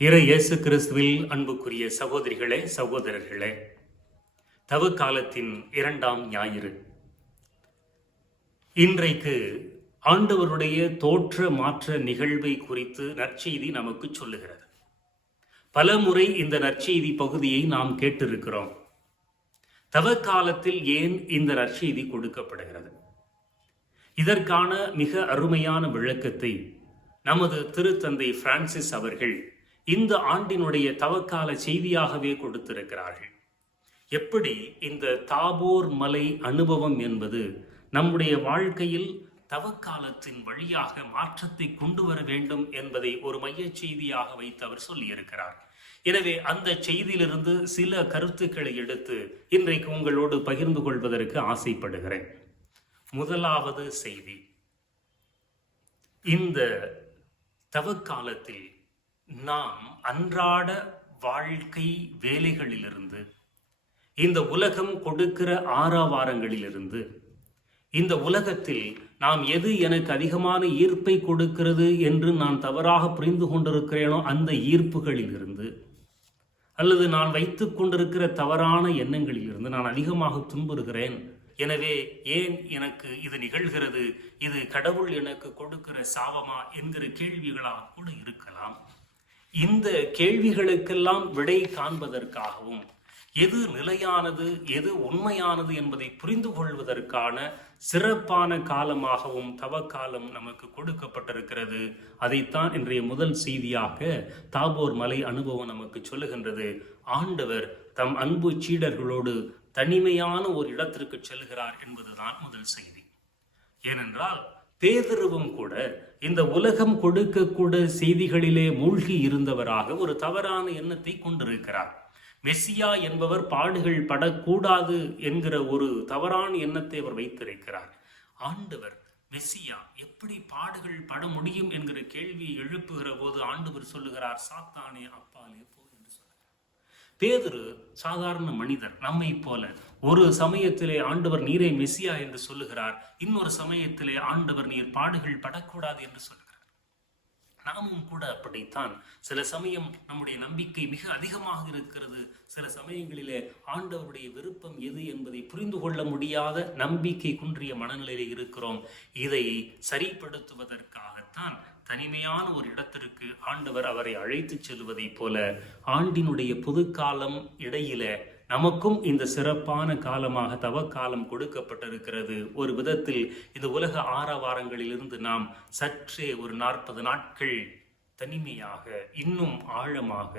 இரு இயேசு கிறிஸ்துவில் அன்புக்குரிய சகோதரிகளே சகோதரர்களே தவ காலத்தின் இரண்டாம் ஞாயிறு. இன்றைக்கு ஆண்டவருடைய தோற்ற மாற்ற நிகழ்வை குறித்து நற்செய்தி நமக்கு சொல்லுகிறது. பல முறை இந்த நற்செய்தி பகுதியை நாம் கேட்டிருக்கிறோம். தவ காலத்தில் ஏன் இந்த நற்செய்தி கொடுக்கப்படுகிறது? இதற்கான மிக அருமையான விளக்கத்தை நமது திருத்தந்தை பிரான்சிஸ் அவர்கள் இந்த ஆண்டினுடைய தவக்கால செய்தியாகவே கொடுத்திருக்கிறார்கள். எப்படி இந்த தாபோர் மலை அனுபவம் என்பது நம்முடைய வாழ்க்கையில் தவக்காலத்தின் வழியாக மாற்றத்தை கொண்டு வர வேண்டும் என்பதை ஒரு மையச் செய்தியாக வைத்து அவர் சொல்லியிருக்கிறார். எனவே அந்த செய்தியிலிருந்து சில கருத்துக்களை எடுத்து இன்றைக்கு உங்களோடு பகிர்ந்து கொள்வதற்கு ஆசைப்படுகிறேன். முதலாவது செய்தி. இந்த தவக்காலத்தில் நாம் அன்றாட வாழ்க்கை வேலைகளிலிருந்து இந்த உலகம் கொடுக்கிற ஆறாவாரங்களிலிருந்து இந்த உலகத்தில் நாம் எது எனக்கு அதிகமான ஈர்ப்பை கொடுக்கிறது என்று நான் தவறாக புரிந்து கொண்டிருக்கிறேனோ அந்த ஈர்ப்புகளிலிருந்து அல்லது நான் வைத்து கொண்டிருக்கிற தவறான எண்ணங்களிலிருந்து நான் அதிகமாக துன்புறுகிறேன். எனவே ஏன் எனக்கு இது நிகழ்கிறது? இது கடவுள் எனக்கு கொடுக்கிற சாபமா? என்கிற கேள்விகளாக கூட இருக்கலாம். இந்த கேள்விகளுக்கெல்லாம் விடை காண்பதற்காகவும் எது நிலையானது எது உண்மையானது என்பதை புரிந்து கொள்வதற்கான சிறப்பான காலமாகவும் தவக்காலம் நமக்கு கொடுக்கப்பட்டிருக்கிறது. அதைத்தான் இன்றைய முதல் செய்தியாக தாபோர் மலை அனுபவம் நமக்கு சொல்லுகின்றது. ஆண்டவர் தம் அன்பு சீடர்களோடு தனிமையான ஒரு இடத்திற்கு செல்கிறார் என்பதுதான் முதல் செய்தி. ஏனென்றால் பேதருவும் கூட இந்த உலகம் கொடுக்கக்கூட செய்திகளிலே மூழ்கி இருந்தவராக ஒரு தவறான எண்ணத்தை கொண்டிருக்கிறார். மெஸ்ஸியா என்பவர் பாடுகள் படக்கூடாது என்கிற ஒரு தவறான எண்ணத்தை அவர் வைத்திருக்கிறார். ஆண்டவர் மெஸ்ஸியா எப்படி பாடுகள் பட முடியும் என்கிற கேள்வியை எழுப்புகிற போது ஆண்டவர் சொல்லுகிறார் சாத்தானே அப்பாலே போ. பேதுரு சாதாரண மனிதர் நம்மை போல. ஒரு சமயத்திலே ஆண்டவர் நீரை மெஸ்ஸியா என்று சொல்லுகிறார் இன்னொரு சமயத்திலே ஆண்டவர் நீர் பாடுகள் படக்கூடாது என்று சொல்லுகிறார். நாமும் கூட அப்படித்தான். சில சமயம் நம்முடைய நம்பிக்கை மிக அதிகமாக இருக்கிறது. சில சமயங்களிலே ஆண்டவருடைய விருப்பம் எது என்பதை புரிந்து கொள்ள முடியாத நம்பிக்கை குன்றிய மனநிலையில் இருக்கிறோம். இதை சரிப்படுத்துவதற்காகத்தான் தனிமையான ஒரு இடத்திற்கு ஆண்டவர் அவரை அழைத்துச் செல்வதைப் போல ஆண்டினுடைய பொதுக்காலம் இடையில நமக்கும் இந்த சிறப்பான காலமாக தவக்காலம் கொடுக்கப்பட்டிருக்கிறது. ஒரு விதத்தில் இந்த உலக ஆரவாரங்களிலிருந்து நாம் சற்றே ஒரு நாற்பது நாட்கள் தனிமையாக இன்னும் ஆழமாக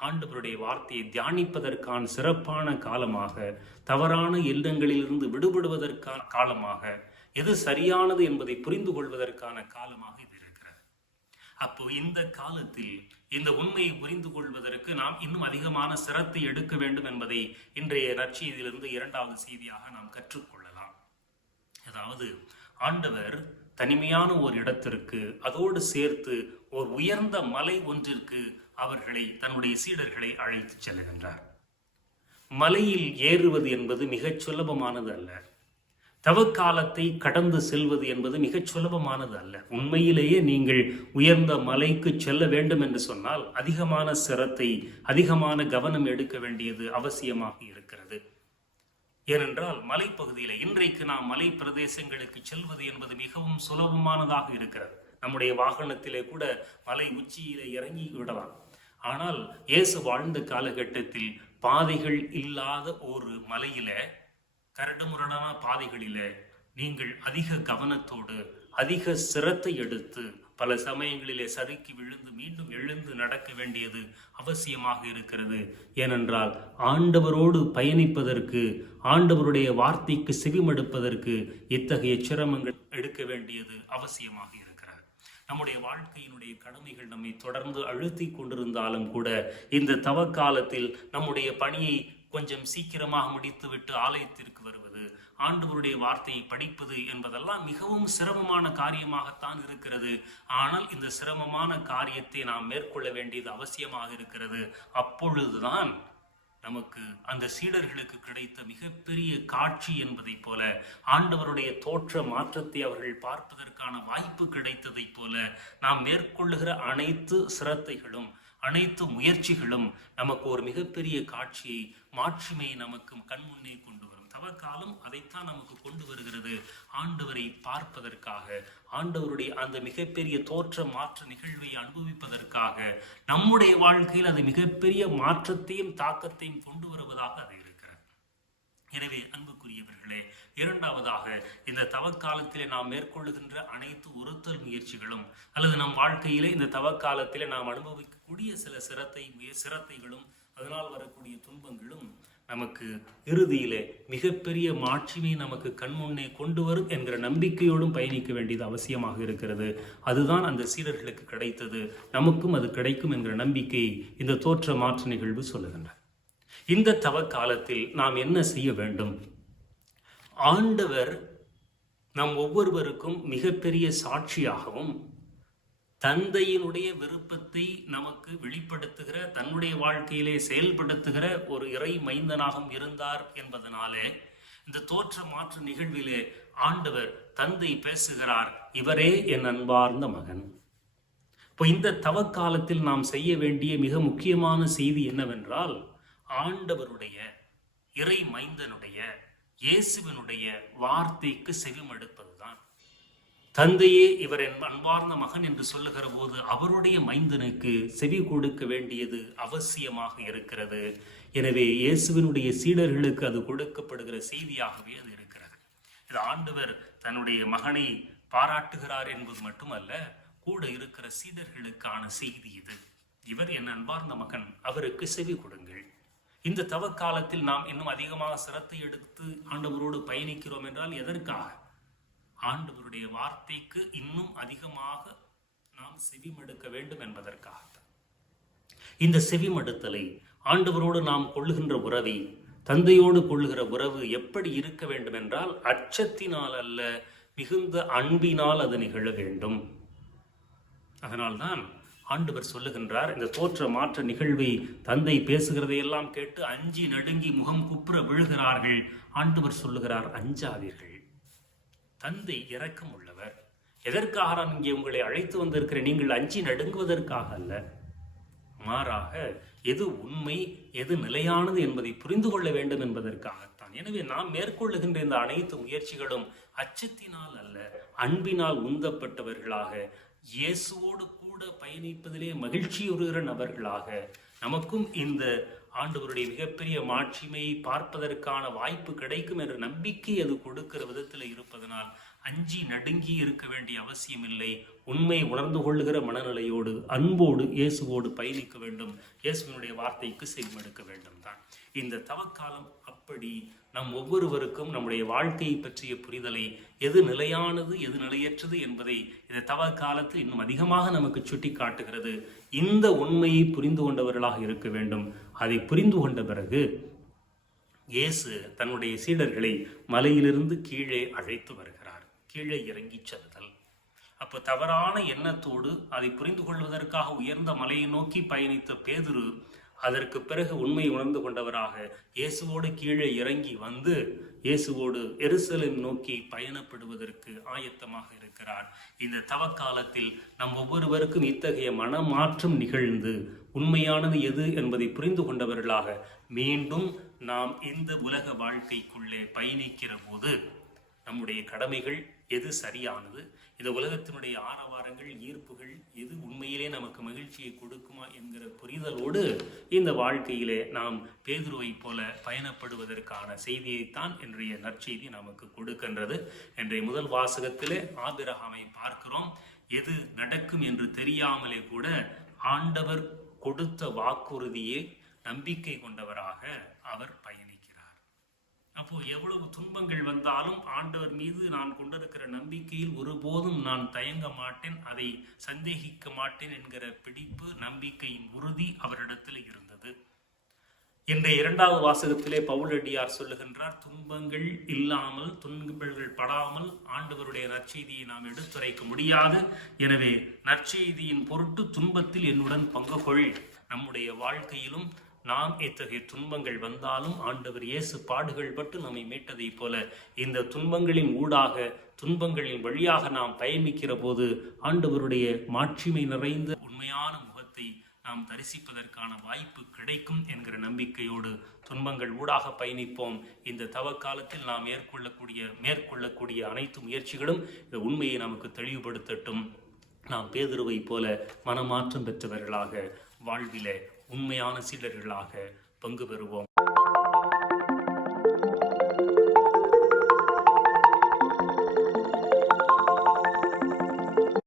ஆண்டவருடைய வார்த்தையை தியானிப்பதற்கான சிறப்பான காலமாக தவறான எண்ணங்களிலிருந்து விடுபடுவதற்கான காலமாக எது சரியானது என்பதை புரிந்து கொள்வதற்கான காலமாக இது இருக்கிறது அப்போ இந்த காலத்தில் இந்த உண்மையை புரிந்து கொள்வதற்கு நாம் இன்னும் அதிகமான சிரத்தை எடுக்க வேண்டும் என்பதை இன்றைய நற்செய்தியிலிருந்து இரண்டாவது செய்தியாக நாம் கற்றுக்கொள்ளலாம். அதாவது ஆண்டவர் தனிமையான ஒரு இடத்திற்கு அதோடு சேர்த்து ஒரு உயர்ந்த மலை ஒன்றிற்கு அவர்களை தன்னுடைய சீடர்களை அழைத்து செல்லுகின்றார். மலையில் ஏறுவது என்பது மிகச் சுலபமானது அல்ல. தவக்காலத்தை கடந்து செல்வது என்பது மிகச் சுலபமானது அல்ல. உண்மையிலேயே நீங்கள் உயர்ந்த மலைக்கு செல்ல வேண்டும் என்று சொன்னால் அதிகமான சிரத்தை அதிகமான கவனம் எடுக்க வேண்டியது அவசியமாக இருக்கிறது. ஏனென்றால் மலைப்பகுதியில் இன்றைக்கு நாம் மலை பிரதேசங்களுக்கு செல்வது என்பது மிகவும் சுலபமானதாக இருக்கிறது. நம்முடைய வாகனத்திலே கூட மலை உச்சியிலே இறங்கி விடலாம். ஆனால் இயேசு வாழ்ந்த காலகட்டத்தில் பாதைகள் இல்லாத ஒரு மலையில கரடுமுரடான பாதைகளில் நீங்கள் அதிக கவனத்தோடு அதிக சிரத்தை எடுத்து பல சமயங்களிலே சறுக்கி விழுந்து மீண்டும் எழுந்து நடக்க வேண்டியது அவசியமாக இருக்கிறது. ஏனென்றால் ஆண்டவரோடு பயணிப்பதற்கு ஆண்டவருடைய வார்த்தைக்கு செவிமடுப்பதற்கு இத்தகைய சிரமங்கள் எடுக்க வேண்டியது அவசியமாக இருக்கிறது. நம்முடைய வாழ்க்கையினுடைய கடமைகள் நம்மை தொடர்ந்து அழுத்தி கொண்டிருந்தாலும் கூட இந்த தவக்காலத்தில் நம்முடைய பணியை கொஞ்சம் சீக்கிரமாக முடித்துவிட்டு ஆலயத்திற்கு வருவது ஆண்டவருடைய வார்த்தையை படிப்பது என்பதெல்லாம் மிகவும் சிரமமான காரியமாகத்தான் இருக்கிறது. ஆனால் இந்த சிரமமான காரியத்தை நாம் மேற்கொள்ள வேண்டியது அவசியமாக இருக்கிறது. அப்பொழுதுதான் நமக்கு அந்த சீடர்களுக்கு கிடைத்த மிகப்பெரிய காட்சி என்பதைப் போல ஆண்டவருடைய தோற்ற மாற்றத்தை அவர்கள் பார்ப்பதற்கான வாய்ப்பு கிடைத்ததைப் போல நாம் மேற்கொள்ளுகிற அனைத்து சிரத்தைகளும் அனைத்து முயற்சிகளும் நமக்கு ஒரு மிகப்பெரிய காட்சியை மாட்சிமையை நமக்கு கண்முன்னே கொண்டு வரும். தவக்காலம் அதைத்தான் நமக்கு கொண்டு வருகிறது. ஆண்டவரை பார்ப்பதற்காக ஆண்டவருடைய அந்த மிகப்பெரிய தோற்ற மாற்ற நிகழ்வை அனுபவிப்பதற்காக நம்முடைய வாழ்க்கையில் அது மிகப்பெரிய மாற்றத்தையும் தாக்கத்தையும் கொண்டு வருவதாக அது எனவே அன்புக்குரியவர்களே இரண்டாவதாக இந்த தவக்காலத்திலே நாம் மேற்கொள்ளுகின்ற அனைத்து உறுத்தல் முயற்சிகளும் அல்லது நம் வாழ்க்கையிலே இந்த தவக்காலத்திலே நாம் அனுபவிக்கக்கூடிய சில சிரத்தை சிரத்தைகளும் அதனால் வரக்கூடிய துன்பங்களும் நமக்கு இறுதியிலே மிகப்பெரிய மாட்சிமை நமக்கு கண்முன்னே கொண்டு வரும் என்கிற நம்பிக்கையோடும் பயணிக்க வேண்டியது அவசியமாக இருக்கிறது. அதுதான் அந்த சீடர்களுக்கு கிடைத்தது. நமக்கும் அது கிடைக்கும் என்கிற நம்பிக்கை இந்த தோற்ற மாற்று நிகழ்வு சொல்லுகின்றன இந்த தவ காலத்தில் நாம் என்ன செய்ய வேண்டும்? ஆண்டவர் நம் ஒவ்வொருவருக்கும் மிகப்பெரிய சாட்சியாகவும் தந்தையினுடைய விருப்பத்தை நமக்கு வெளிப்படுத்துகிற தன்னுடைய வாழ்க்கையிலே செயல்படுத்துகிற ஒரு இறை மைந்தனாகவும் இருந்தார் என்பதனாலே இந்த தோற்ற மாற்று நிகழ்விலே ஆண்டவர் தந்தை பேசுகிறார். இவரே என் அன்பார்ந்த மகன். இப்போ இந்த தவக்காலத்தில் நாம் செய்ய வேண்டிய மிக முக்கியமான செய்தி என்னவென்றால் ஆண்டவருடைய இறை மைந்தனுடைய இயேசுவினுடைய வார்த்தைக்கு செவிமடுப்பதுதான். தந்தையே இவர் என் அன்பார்ந்த மகன் என்று சொல்லுகிற போது அவருடைய மைந்தனுக்கு செவி கொடுக்க வேண்டியது அவசியமாக இருக்கிறது. எனவே இயேசுவினுடைய சீடர்களுக்கு அது கொடுக்கப்படுகிற செய்தியாகவே அது இருக்கிறது. இது ஆண்டவர் தன்னுடைய மகனை பாராட்டுகிறார் என்பது மட்டுமல்ல கூட இருக்கிற சீடர்களுக்கான செய்தி இது. இவர் என் அன்பார்ந்த மகன் அவருக்கு செவி கொடுங்க. இந்த தவக்காலத்தில் நாம் இன்னும் அதிகமாக சிரத்தை எடுத்து ஆண்டவரோடு பயணிக்கிறோம் என்றால் எதற்காக? ஆண்டவருடைய வார்த்தைக்கு இன்னும் அதிகமாக நாம் செவிமடுக்க வேண்டும் என்பதற்காகத்தான். இந்த செவிமடுத்தலை ஆண்டவரோடு நாம் கொள்ளுகின்ற உறவை தந்தையோடு கொள்ளுகிற உறவு எப்படி இருக்க வேண்டும் என்றால் அச்சத்தினால் அல்ல மிகுந்த அன்பினால் அது நிகழ வேண்டும். அதனால்தான் ஆண்டவர் சொல்லுகின்றார் இந்த தோற்ற மாற்ற நிகழ்வை தந்தை பேசுகிறதையெல்லாம் கேட்டு அஞ்சி நடுங்கி முகம் குப்புற விழுகிறார்கள். ஆண்டவர் சொல்லுகிறார் அஞ்சாதீர்கள். தந்தை இரக்கம் உள்ளவர். எதற்காக நான் இங்கே உங்களை அழைத்து வந்திருக்கிற நீங்கள் அஞ்சி நடுங்குவதற்காக அல்ல. மாறாக எது உண்மை எது நிலையானது என்பதை புரிந்து கொள்ள வேண்டும் என்பதற்காகத்தான். எனவே நாம் மேற்கொள்ளுகின்ற இந்த அனைத்து முயற்சிகளும் அச்சத்தினால் அல்ல அன்பினால் உந்தப்பட்டவர்களாக இயேசுவோடு கூட பயணிப்பதிலே மகிழ்ச்சியுறுகிற நபர்களாக நமக்கும் இந்த ஆண்டவருடைய மிகப்பெரிய மாட்சிமையை பார்ப்பதற்கான வாய்ப்பு கிடைக்கும் என்ற நம்பிக்கை அது கொடுக்கிற விதத்தில் இருப்பதனால் அஞ்சி நடுங்கி இருக்க வேண்டிய அவசியமில்லை. உண்மை உணர்ந்து கொள்ளுகிற மனநிலையோடு அன்போடு இயேசுவோடு பயணிக்க வேண்டும். இயேசுவினுடைய வார்த்தைக்கு செவிமடுக்க வேண்டும் தான் இந்த தவக்காலம் அப்படி நம் ஒவ்வொருவருக்கும் நம்முடைய வாழ்க்கையை பற்றிய புரிதலை எது நிலையானது எது நிலையற்றது என்பதை இந்த தவ காலத்தில் இன்னும் அதிகமாக நமக்கு சுட்டி காட்டுகிறது இந்த உண்மையை புரிந்து கொண்டவர்களாக இருக்க வேண்டும். அதை புரிந்து கொண்ட பிறகு இயேசு தன்னுடைய சீடர்களை மலையிலிருந்து கீழே அழைத்து வருகிறார். கீழே இறங்கி செல்லுதல். அப்போ தவறான எண்ணத்தோடு அதை புரிந்து கொள்வதற்காக உயர்ந்த மலையை நோக்கி பயணித்த பேதுரு அதற்கு பிறகு உண்மை உணர்ந்து கொண்டவராக இயேசுவோடு கீழே இறங்கி வந்து இயேசுவோடு எருசலேம் நோக்கி பயணப்படுவதற்கு ஆயத்தமாக இருக்கிறார். இந்த தவக்காலத்தில் நம் ஒவ்வொருவருக்கும் இத்தகைய மனமாற்றம் நிகழ்ந்து உண்மையானது எது என்பதை புரிந்து கொண்டவர்களாக மீண்டும் நாம் இந்த உலக வாழ்க்கைக்குள்ளே பயணிக்கிற போது நம்முடைய கடமைகள் எது சரியானது? இந்த உலகத்தினுடைய ஆரவாரங்கள் ஈர்ப்புகள் எது உண்மையிலே நமக்கு மகிழ்ச்சியை கொடுக்குமா என்கிற புரிதலோடு இந்த வாழ்க்கையிலே நாம் பேதுருவை போல பயணப்படுவதற்கான செய்தியைத்தான் இன்றைய நற்செய்தி நமக்கு கொடுக்கின்றது. இன்றைய முதல் வாசகத்திலே ஆபிரகாமை பார்க்கிறோம். எது நடக்கும் என்று தெரியாமலே கூட ஆண்டவர் கொடுத்த வாக்குறுதியை நம்பிக்கை கொண்டவராக அவர் பயணி அப்போ எவ்வளவு துன்பங்கள் வந்தாலும் ஆண்டவர் மீது நான் கொண்டிருக்கிற நம்பிக்கையில் ஒருபோதும் நான் தயங்க மாட்டேன் அதை சந்தேகிக்க மாட்டேன் என்கிற பிடிப்பு நம்பிக்கையின் உறுதி அவரிடத்தில் இருந்தது. இன்றைய இரண்டாவது வாசகத்திலே பவுலடியார் சொல்லுகின்றார் துன்பங்கள் இல்லாமல் துன்பங்கள் படாமல் ஆண்டவருடைய நற்செய்தியை நாம் எடுத்துரைக்க முடியாது. எனவே நற்செய்தியின் பொருட்டு துன்பத்தில் என்னுடன் பங்கு கொள். நம்முடைய வாழ்க்கையிலும் நாம் இத்தகைய துன்பங்கள் வந்தாலும் ஆண்டவர் இயேசு பாடுகள் பட்டு நம்மை மீட்டதைப் போல இந்த துன்பங்களின் ஊடாக துன்பங்களின் வழியாக நாம் பயணிக்கிற போது ஆண்டவருடைய மாட்சிமை நிறைந்த உண்மையான முகத்தை நாம் தரிசிப்பதற்கான வாய்ப்பு கிடைக்கும் என்கிற நம்பிக்கையோடு துன்பங்கள் ஊடாக பயணிப்போம். இந்த தவக்காலத்தில் நாம் மேற்கொள்ளக்கூடிய மேற்கொள்ளக்கூடிய அனைத்து முயற்சிகளும் இந்த உண்மையை நமக்கு தெளிவுபடுத்தட்டும். நாம் பேதுருவை போல மனமாற்றம் பெற்றவர்களாக வாழ்விலே உண்மையான சீடர்களாக பங்கு பெறுவோம்.